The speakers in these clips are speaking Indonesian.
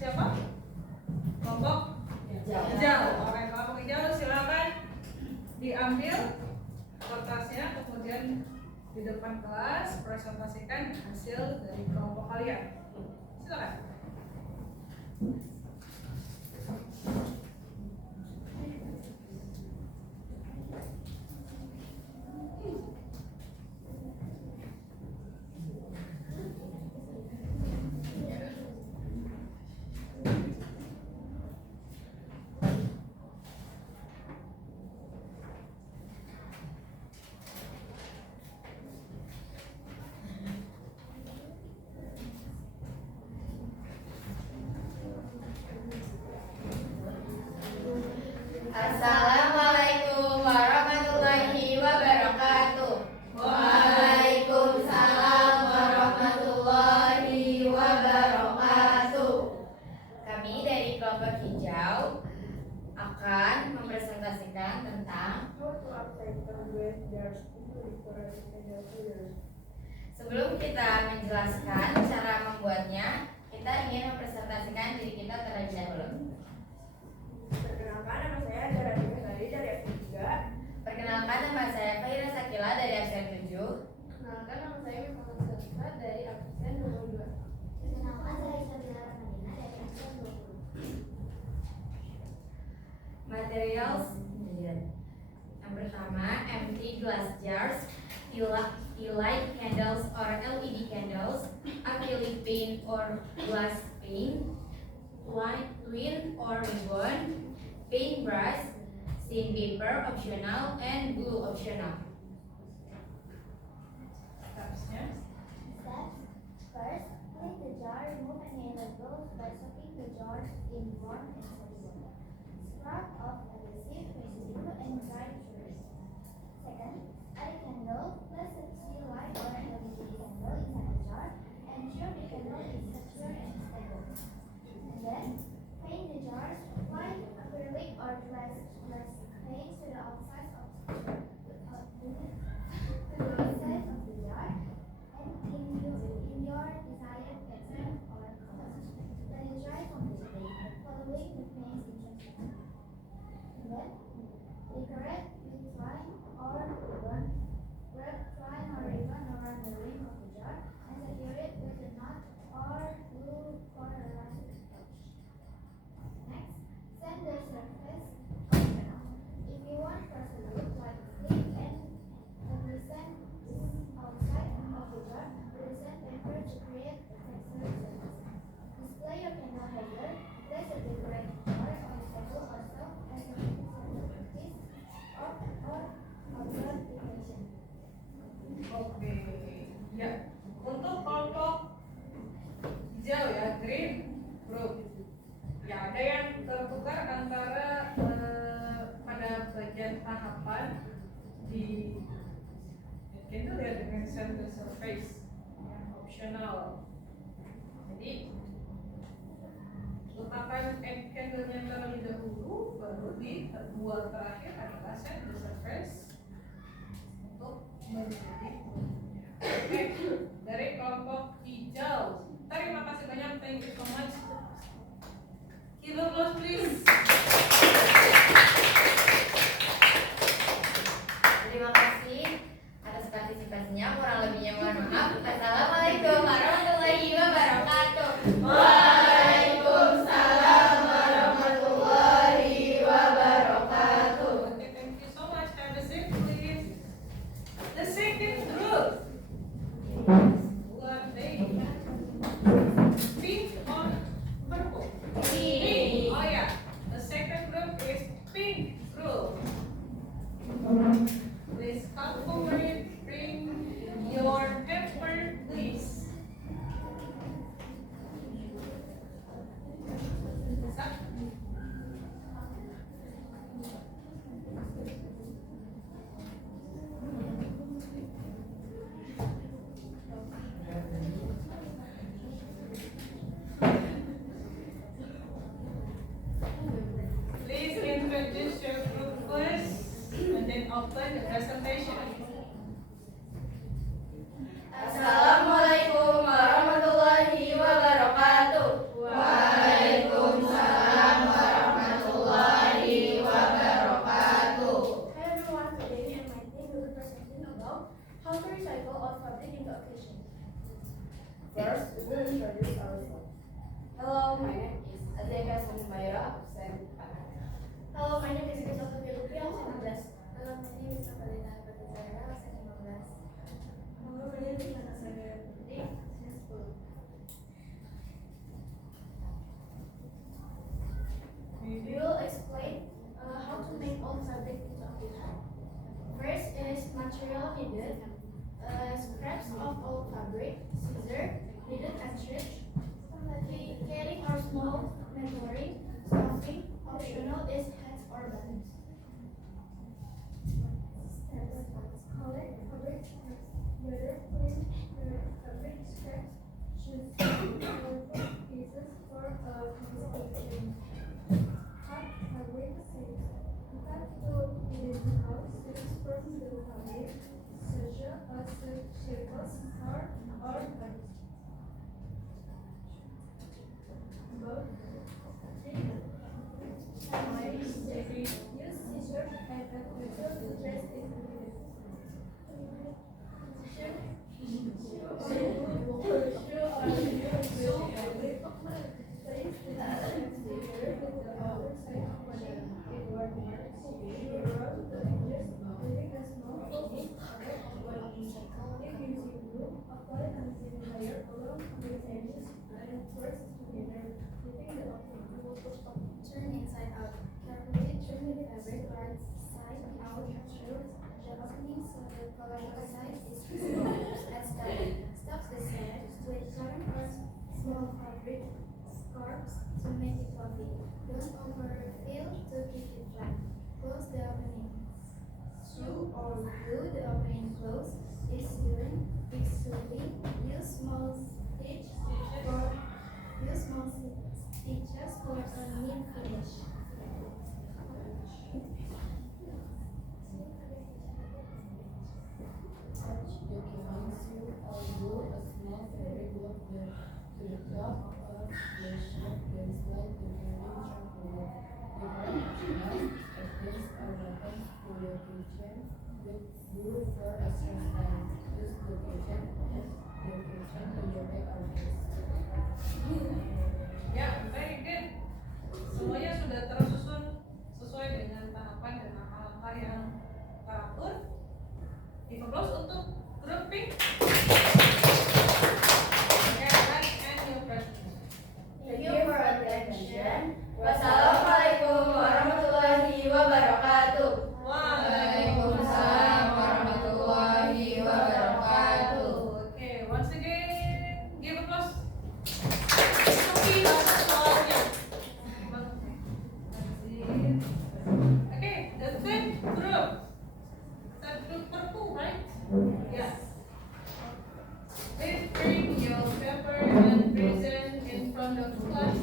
siapa? Kelompok hijau. Oke, kelompok hijau silakan diambil kertasnya, kemudian di depan kelas presentasikan hasil dari kelompok kalian. Silakan. Assalamualaikum warahmatullahi wabarakatuh. Waalaikumsalam warahmatullahi wabarakatuh. Kami dari kelompok hijau akan mempresentasikan tentang sebelum kita menjelaskan cara membuatnya, kita ingin mempresentasikan diri kita terlebih dahulu. Perkenalkan, nama saya Zara Dari dari absen 3. Perkenalkan, nama saya Fahira Sakila dari absen 7. Perkenalkan, nama saya Muhammad Safa dari absen 22. Perkenalkan, saya Sabila Ramadina dari absen 20. Materials. Yang pertama, empty glass jars, tea light candles or LED candles, acrylic paint or glass paint, twine or ribbon, paintbrush, sandpaper optional, and glue optional. Stepsnya. Steps. First, clean the jar, remove any labels by soaking the jars in warm and salty water. Scrub off adhesive, residue, and dry sugars. Second, add a candle, place a tea light or LED candle inside the jar, ensure the candle is secure and stable. And then, paint the jars, apply acrylic or glass paint to the outside of the jar, and in your desired pattern or color. Let it dry completely, following the paint instructions. And then, decorate with twine or ribbon. Wrap twine or ribbon around the rim of the jar and secure it with a knot or glue for a elastic touch. Next, sand the surface optional. If you want first to look like a flip and the sand outside of the jar with the sandpaper to create a textured surface. Display your candle holder. Place a decorated jar on the table or shelf as a piece or outdoor decoration. Oke, ya. Untuk kelompok hijau ya, green group. Ya, ada yang tertukar antara pada bagian tahapan di itu ya dengan center surface yang optional. Jadi letakkan egg candle-nya terlebih dahulu, baru di dua terakhir adalah center surface untuk menjadi. Oke, dari kelompok hijau. Terima kasih banyak, thank you so much. Give applause please. Terima kasih atas partisipasinya. Kurang lebihnya mohon maaf. Assalamualaikum warahmatullahi wabarakatuh. Waalaikumsalam warahmatullahi wabarakatuh. Okay, thank you so much. Have a seat please. The second group. What they pink on mandatory. Something optional is hats or buttons. Steps. Collect fabric scraps, whether clean fabric scraps, choose colorful pieces for a construction. Cut fabric shapes. Cut to within house shapes from the fabric, such as circles, heart, or bunch. Both. Use scissors and a pencil to trace it. Turn inside out. Carefully turn the fabric right side out through the opening so the color side is visible. At stop the center with yarn or small fabric scarves to make it fluffy. Don't overfill to keep it flat. Close the opening. Sew or glue the opening closed. If sewn fixedly, use small stitches for a neat finish. Ya, very good. Semuanya sudah tersusun sesuai dengan tahapan dan langkah-langkah yang teratur. Give applause untuk grouping. And your presence. Thank you for attention. Wassalamualaikum warahmatullahi wabarakatuh. Waalaikumsalam warahmatullahi wabarakatuh. Okay, once again, give applause. Okay, the third group. Third group purple, right? Yes. Please bring your paper and present in front of the class.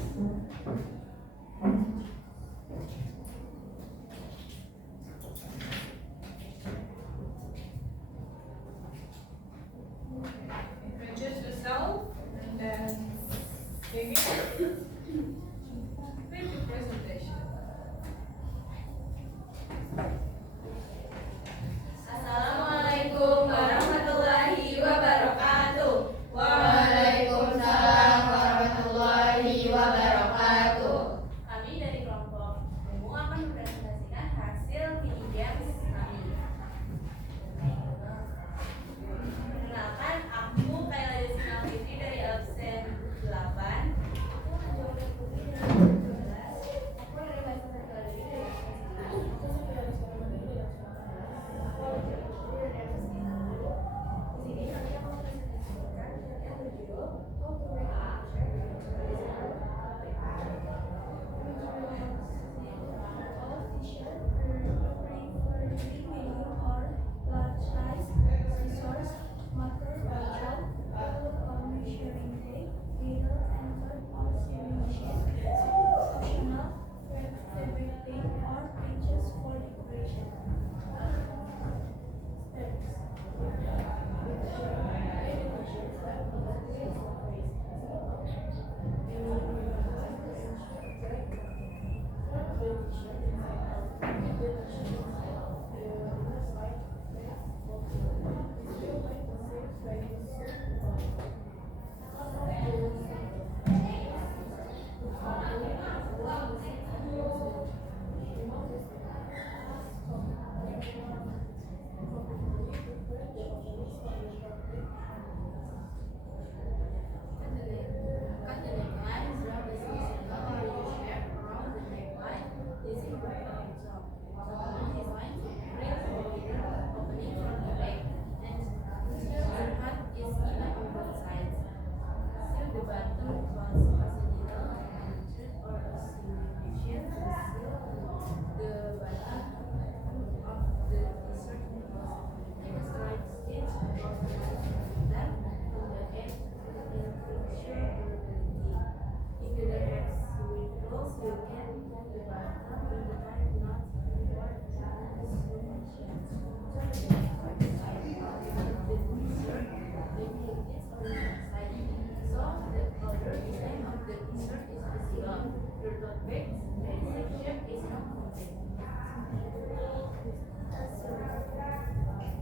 perfect, then section is not complete.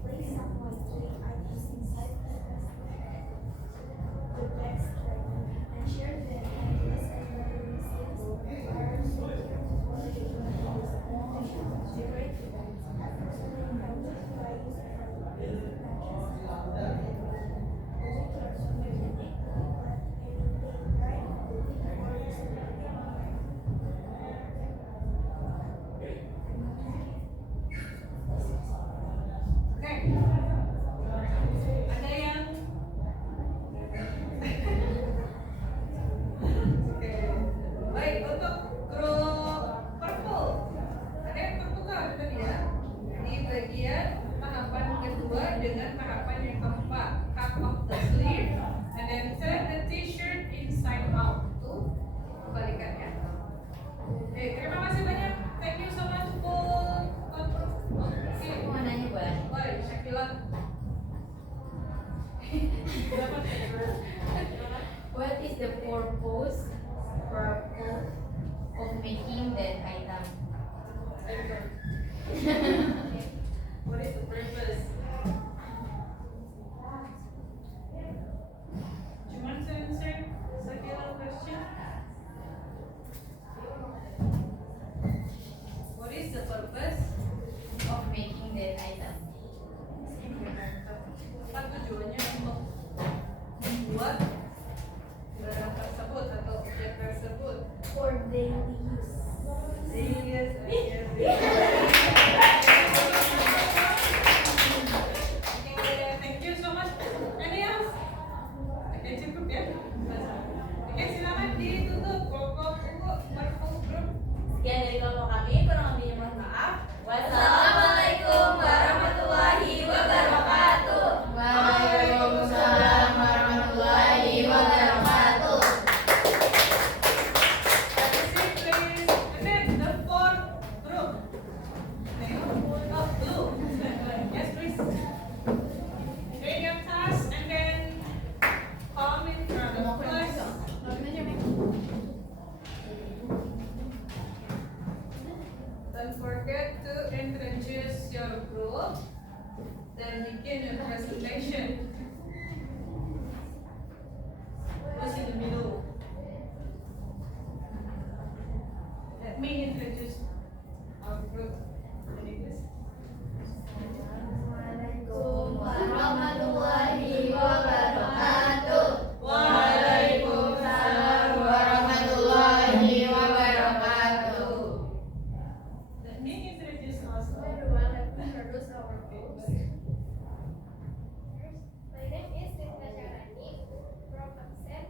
Place some white clay items inside the bags carefully. Ensure that handles and measuring scales are secured before the implementation. Decorate the bags. Personally counted by user for basic patches. Oke. Ada yang Oke. Baik, untuk grup purple. Ada yang tertukar tadi ya. Di bagian tahapan kedua dengan tahapan yang keempat. Cut off the sleeve and then turn the t-shirt inside out. Itu kebalikannya. Oke, terima kasih banyak. Thank you so much for Oke. Aku mau nanya boleh? Boleh, Syakila. What is the purpose of making that item? What is the purpose? Do you want to answer Syakila question? What is the purpose? Of making that item. Apa tujuannya untuk membuat barang tersebut atau objek tersebut? For daily use. Yes. Okay, thank you so much. Any else? Oke, cukup ya. Oke, silakan ditutup kelompok purple group. Sekian dari kelompok kami, kurang lebihnya mohon maaf. Wassalamualaikum warahmatullahi wabarakatuh. Waalaikumsalam warahmatullahi wabarakatuh. Have a seat, please. And then the fourth group. Oh, blue. Yes, please. Take your task and then come in front of us. Don't forget to introduce your group. Then begin your presentation. Who's in the middle? Let me introduce our group in English. Assalamualaikum warahmatullahi wabarakatuh. Waalaikumsalam warahmatullahi wabarakatuh. Let me introduce also. Everyone, let me introduce our groups. My name is Rizka Syarani from Absen.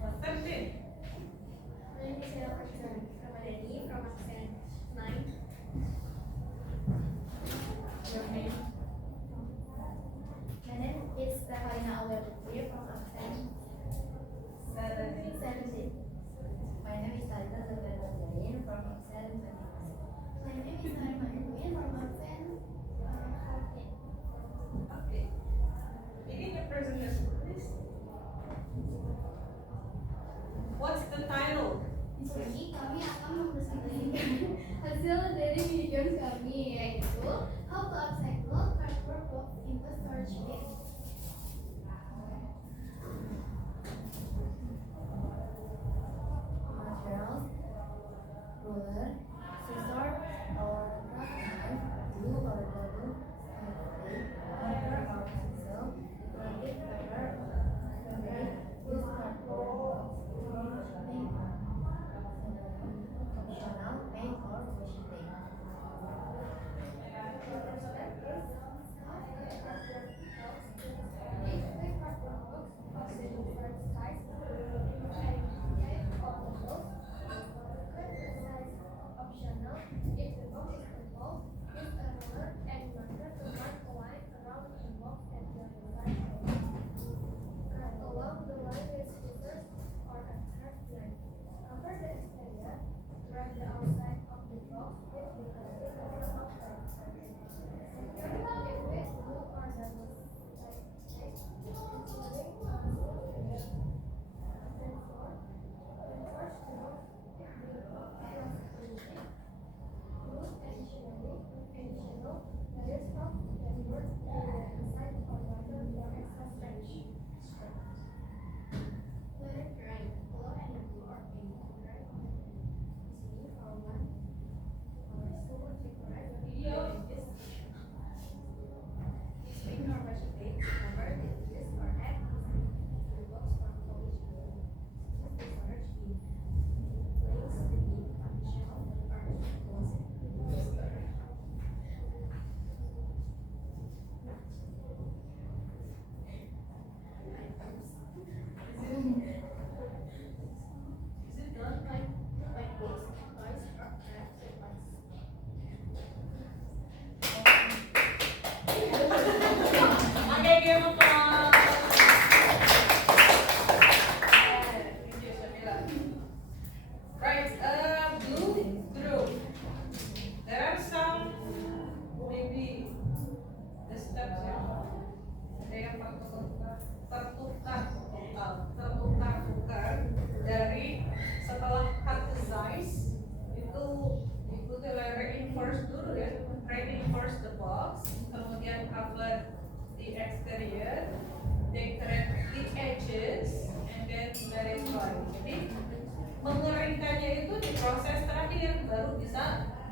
What's that thing? My name is Ella Ramadhani from Absen 9. Your name? My name is Stephania Alberti from Absen 17. My name is Talita Zulkarnain from Absen 21. My name is Naima Edwin from Absen 14. Okay. Begin your presentation, please. What's the title? Di sini kami akan mempresentasikan hasil dari video kami, yaitu How to Upcycle Cardboard Box into Storage Bin. Materials, ruler, scissor, or craft knife, glue or double tape, marker or pencil, decorative paper, fabric, use cardboard box, paint, optional, paint or washi tape. Optional, if the box is involved, use a ruler and marker to mark a line around the box at the inside. Cut along the line with scissors or a craft knife. Cover the exterior, wrap the outside of the box with the plastic cover of the secure it with glue or double tape, including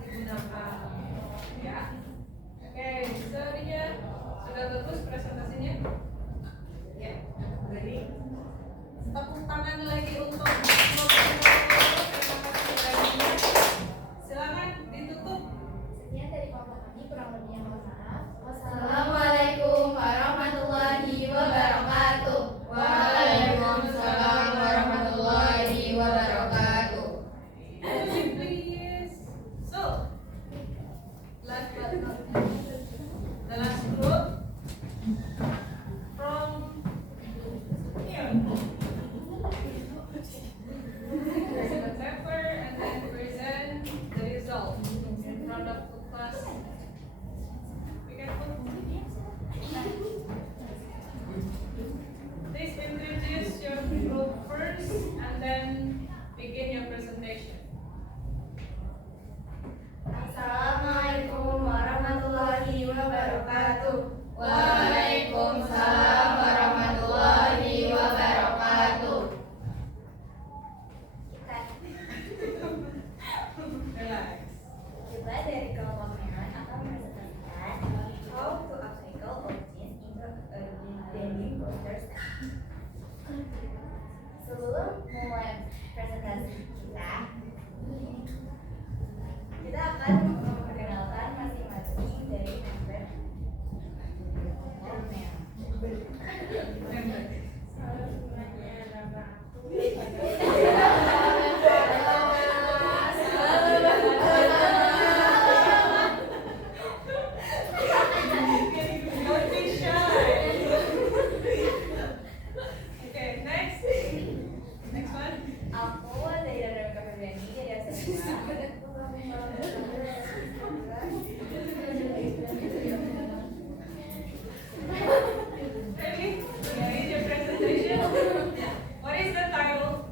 digunakan. Ya. Oke, studinya sudah bagus presentasinya? Ya, ready? Tepuk tangan lagi untuk presentasinya. Silakan ditutup. Sekian dari kelompok kami, kurang lebihnya mohon maaf. Assalamualaikum warahmatullahi wabarakatuh. Waalaikumsalam warahmatullahi wabarakatuh. Please. So, last but not least, the last group from here. Present the paper and then present the result in front of the class. We can put. Please introduce your group first and then begin your presentation. Assalamualaikum warahmatullahi wabarakatuh. Waalaikumsalam warahmatullahi wabarakatuh. Relax. Kita dari kelompok merah akan mempresentasikan how to upcycle old jeans into a denim poster set. Sebelum mulai presentasi kita akan memperkenalkan masing-masing dari member Don't be shy. Okay, next. Next one. Aku dari Radha Febriani dari SMA. Ready? Begin your presentation. What is the title?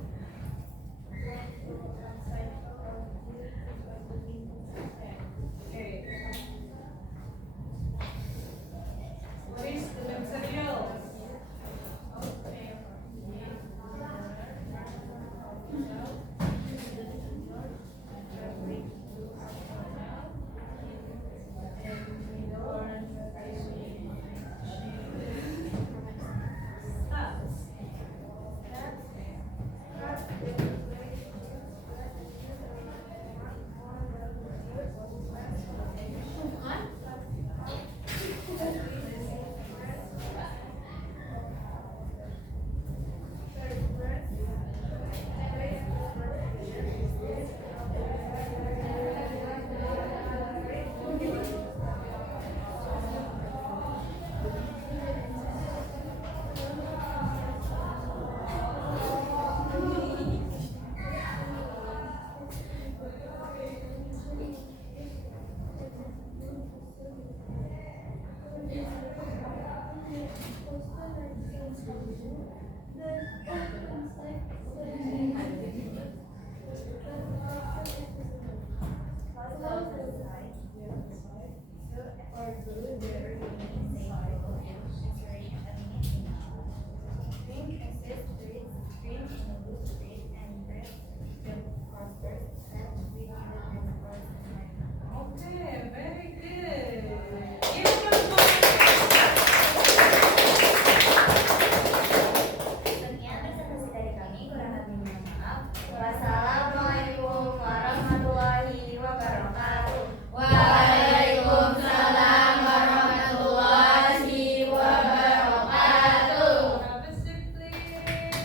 Okay. What is the material? Okay, very good. Give them Sekian presentasi dari kami, kurang lebihnya maaf. Wassalamualaikum warahmatullahi wabarakatuh. Waalaikumsalam warahmatullahi wabarakatuh. Have a seat, please.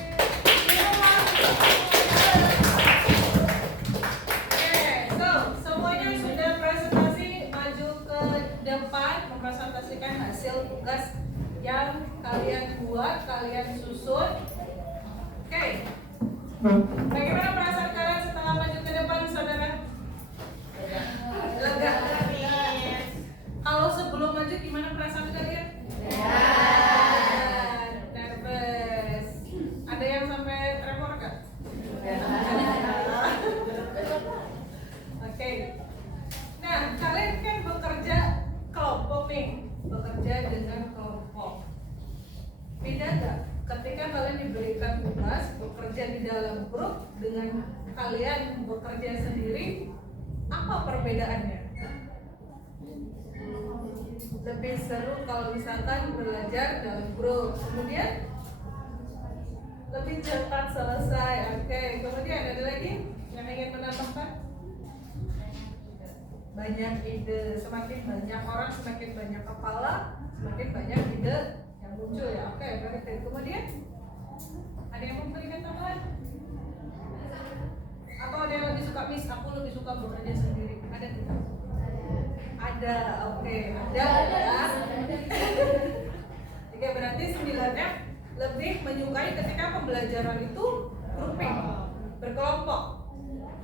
Okay, so semuanya sudah presentasi, maju ke depan mempresentasikan hasil tugas yang kalian buat, kalian susun. Oke. Bagaimana perasaan kalian setelah maju ke depan, saudara? Lega. Kalau sebelum maju gimana perasaan kalian? Nervous. Ada yang sampai tremor nggak? Oke. Nah, kalian kan bekerja kelompok nih, bekerja dengan kelompok. Beda nggak? Ketika kalian diberikan tugas bekerja di dalam grup dengan kalian bekerja sendiri, Apa perbedaannya? Lebih seru kalau misalkan belajar dalam grup. Kemudian lebih cepat selesai. Oke, kemudian ada lagi yang ingin menambahkan? Banyak ide. Semakin banyak orang, semakin banyak kepala, semakin banyak ide yang muncul ya. Oke, berarti kemudian ada yang memberikan tambahan? Atau ada yang lebih suka Miss? Aku lebih suka bekerja sendiri. Ada tidak? Ada. Oke, ada ya. Oke, berarti 9-nya lebih menyukai ketika pembelajaran itu grouping, berkelompok.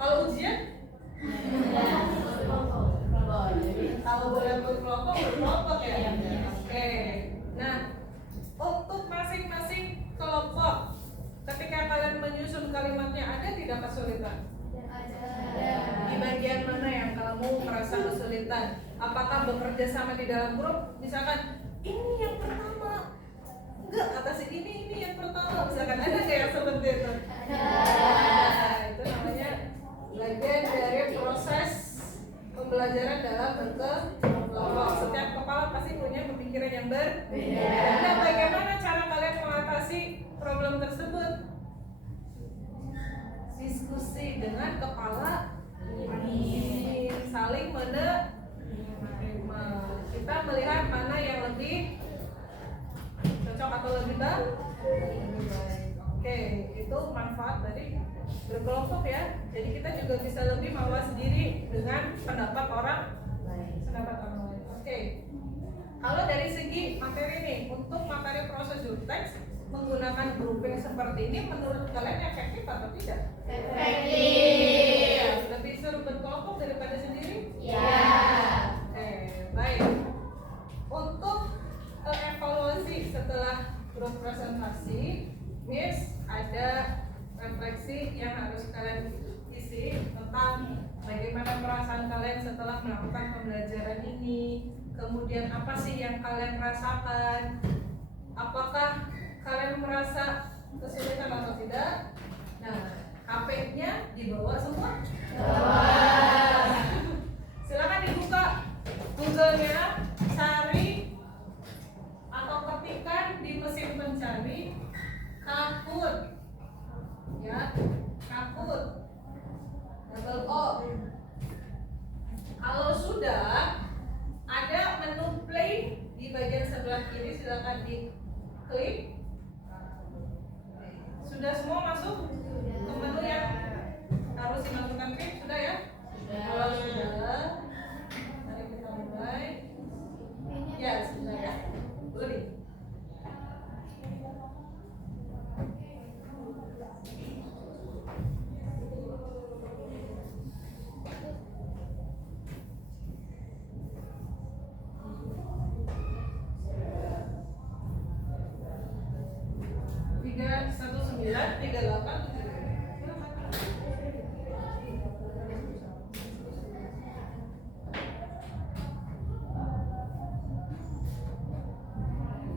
Kalau ujian? Kalau boleh berkelompok ya. Oke. Nah, untuk masing-masing kelompok, ketika kalian menyusun kalimatnya ada tidak kesulitan? Di bagian mana yang kamu merasa kesulitan? Apakah bekerja sama di dalam grup? Misalkan ini yang pertama, enggak kata si ini yang pertama. Misalkan ada nggak yang seperti itu? Nah, itu namanya bagian dari proses pembelajaran dalam bentuk kelompok. Setiap kepala pasti punya pemikiran yang berbeda. Nah, bagaimana cara kalian mengatasi problem tersebut? Diskusi dengan kepala ini, saling menerima. Kita melihat mana yang lebih cocok atau lebih baik. Oke, itu manfaat dari berkelompok ya. Jadi kita juga bisa lebih mawas diri dengan pendapat orang lain. Oke. Kalau dari segi materi nih, untuk materi proses teks menggunakan grouping seperti ini menurut kalian efektif atau tidak? Efektif. Lebih seru berkelompok daripada sendiri? Ya. Oke, baik. Untuk evaluasi setelah grup presentasi, Miss ada refleksi yang harus kalian isi tentang bagaimana perasaan kalian setelah melakukan pembelajaran ini. Kemudian apa sih yang kalian rasakan? Apakah kalian merasa kesulitan atau tidak? Nah, HP-nya dibawa semua? Silakan dibuka Google-nya, cari atau ketikkan di mesin pencari Kahoot, ya, Kahoot, double O. Kalau sudah ada menu play di bagian sebelah kiri, silakan diklik. Sudah semua masuk ke menu yang harus dimasukkan klik? Sudah ya? Kalau sudah, mari kita mulai. Ya, sudah ya. Boleh. Tiga 1938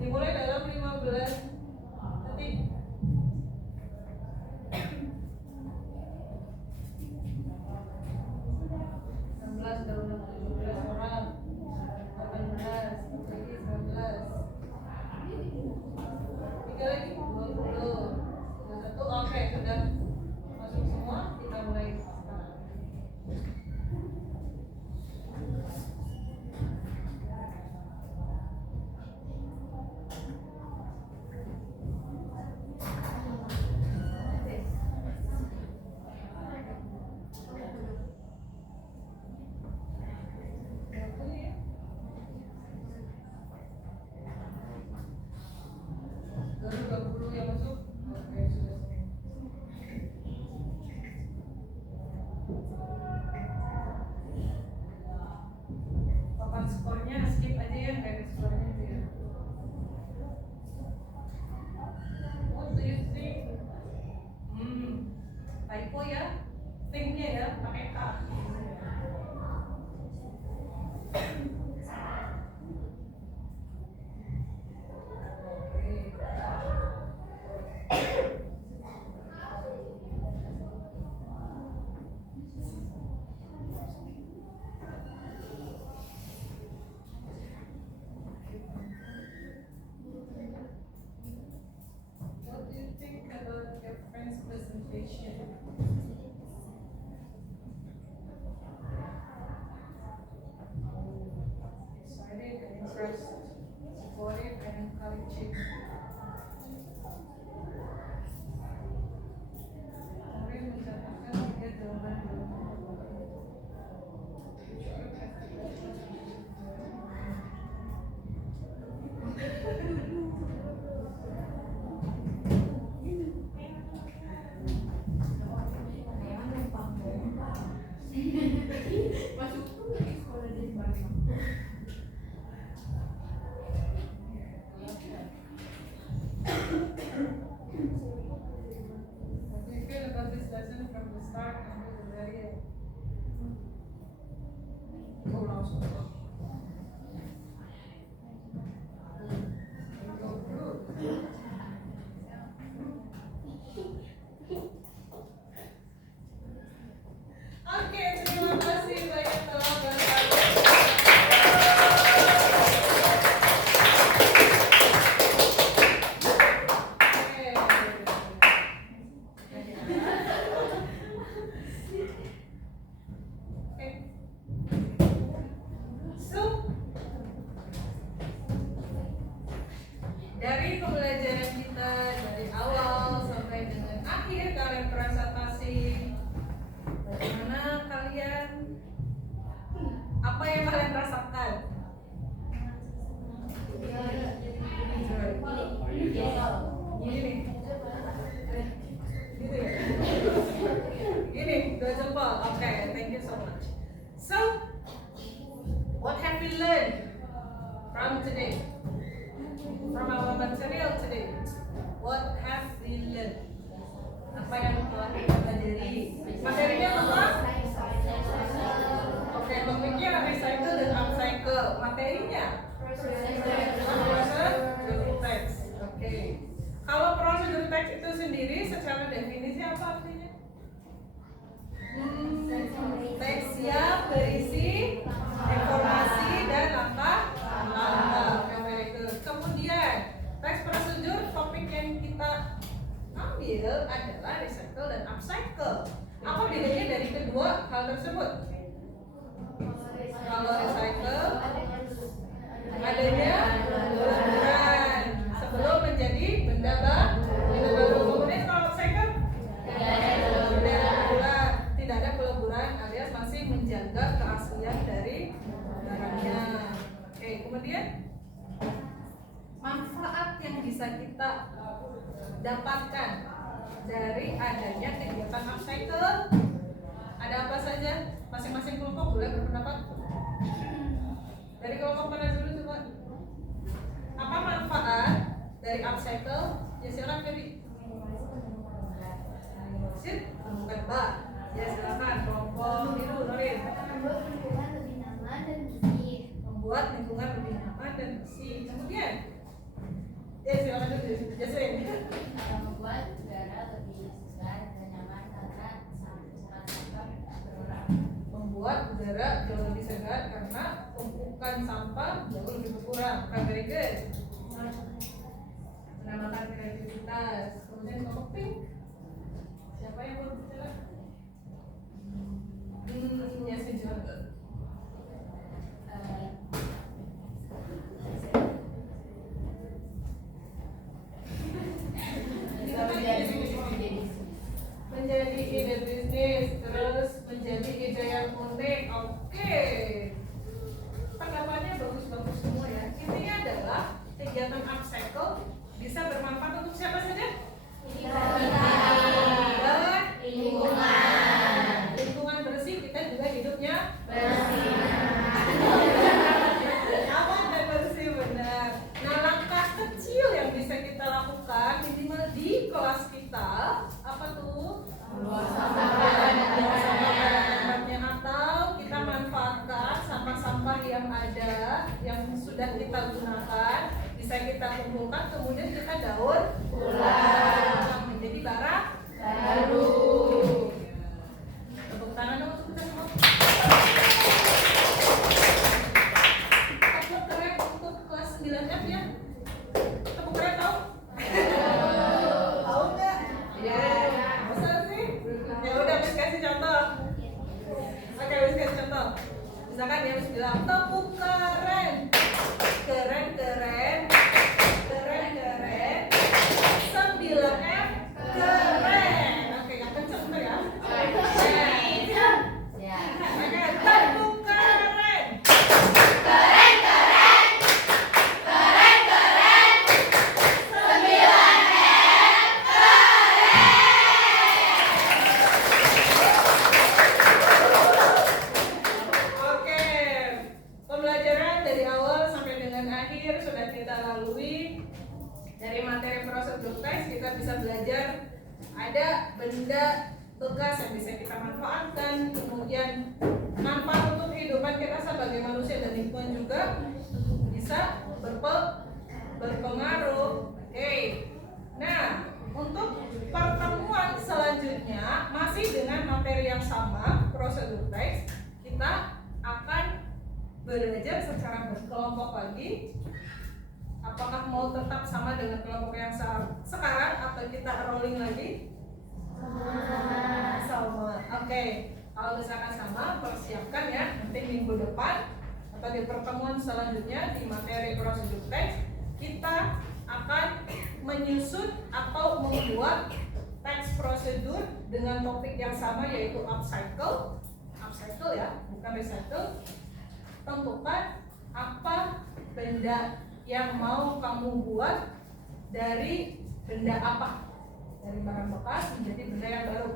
dimulai dalam 15 detik. 16 dalam 17 orang, 18 lagi 19, 3 lagi 20, 21. Oke, sudah Patient. Excited and impressed. Supportive and encouraging. Murid mencatatkan 3 jawaban. What do you feel about this lesson from the start until the very end? Go langsung. Go through. Oke, terima kasih banyak telah bergabung. So, dari pembelajaran kita dari awal sampai dengan akhir kalian presentasi, bagaimana kalian, apa yang kalian rasakan? Gini nih. Gitu ya? Gini, 2 jempol. Oke, thank you so much. So, what have we learned from today? From our material today? What have we learned? Apa yang telah kita pelajari? Materinya apa? Oke, topiknya recycle dan upcycle. Materinya? Prosedur teks. Oke. Kalau prosedur teks itu sendiri secara definisi apa artinya? Teks yang berisi informasi dan langkah-langkah. Oke, very good. Kemudian teks prosedur, topik yang kita ambil adalah recycle dan upcycle. Apa bedanya dari kedua hal tersebut? Kalau recycle adanya peluburan sebelum menjadi benda baru. Kemudian kalau upcycle tidak ada peleburan alias masih menjaga keaslian dari barangnya. Oke, kemudian manfaat yang bisa kita dapatkan dari adanya kegiatan upcycle ada apa saja? Masing-masing kelompok boleh berpendapat. Dari kelompok mana dulu coba? Apa manfaat dari upcycle? Ya silakan Feby. Sip, bukan Mbak. Ya silakan kelompok biru Nurin. Membuat lingkungan lebih nyaman dan bersih. Membuat lingkungan lebih nyaman dan bersih. Kemudian, ya silakan dulu Jasmine. Membuat udara lebih segar dan nyaman karena sampah berkurang. Membuat udara jauh lebih segar karena tumpukan sampah jauh lebih berkurang. Very good. Menambahkan kreativitas. Kemudian kelompok pink. Siapa yang mau bicara? Ya sejuta. Menjadi ide bisnis, terus menjadi ide yang unik. Oke, tanggapannya bagus-bagus semua ya. Intinya adalah kegiatan upcycle bisa bermanfaat untuk siapa saja? Lingkungan bersih, kita juga hidupnya bersih. Aman dan bersih, benar. Nah, langkah kecil yang bisa kita lakukan minimal di kelas kita apa tuh? Buang sampah tempatnya, atau kita manfaatkan sampah-sampah yang ada yang sudah kita gunakan bisa kita kumpulkan kemudian kita daur ulang menjadi barang baru. Tepuk tangan dong untuk kita semua. Tepuk keren untuk kelas 9F ya. Tepuk keren tahu? Tahu nggak? Ya. Masa benda bekas yang bisa kita manfaatkan, kemudian manfaat untuk kehidupan kita sebagai manusia dan lingkungan juga bisa berpengaruh. Oke. Nah, untuk pertemuan selanjutnya masih dengan materi yang sama, prosedur teks, kita akan belajar secara berkelompok lagi. Apakah mau tetap sama dengan kelompok yang sekarang atau kita rolling lagi? Sama. Oke. Kalau misalkan sama, persiapkan ya. Nanti minggu depan atau di pertemuan selanjutnya di materi prosedur teks kita akan menyusun atau membuat teks prosedur dengan topik yang sama, yaitu upcycle ya, bukan recycle. Tentukan apa benda yang mau kamu buat dari benda apa, dari barang bekas menjadi benda yang baru.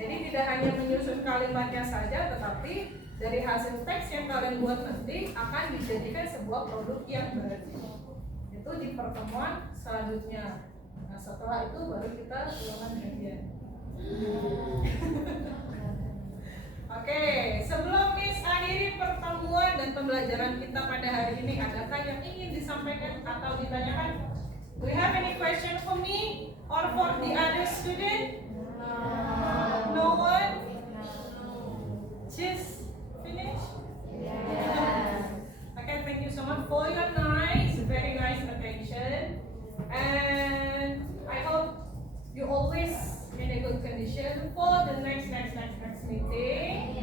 Jadi tidak hanya menyusun kalimatnya saja, tetapi dari hasil teks yang kalian buat nanti akan dijadikan sebuah produk yang baru. Itu di pertemuan selanjutnya. Nah, setelah itu baru kita ulangan kajian. Oke, sebelum Miss akhiri pertemuan dan pembelajaran kita pada hari ini, adakah yang ingin disampaikan atau ditanyakan? Do you have any question for me or for the other student? No one? Just finish? Okay, thank you so much for your very nice attention, and I hope you always in a good condition for the next meeting.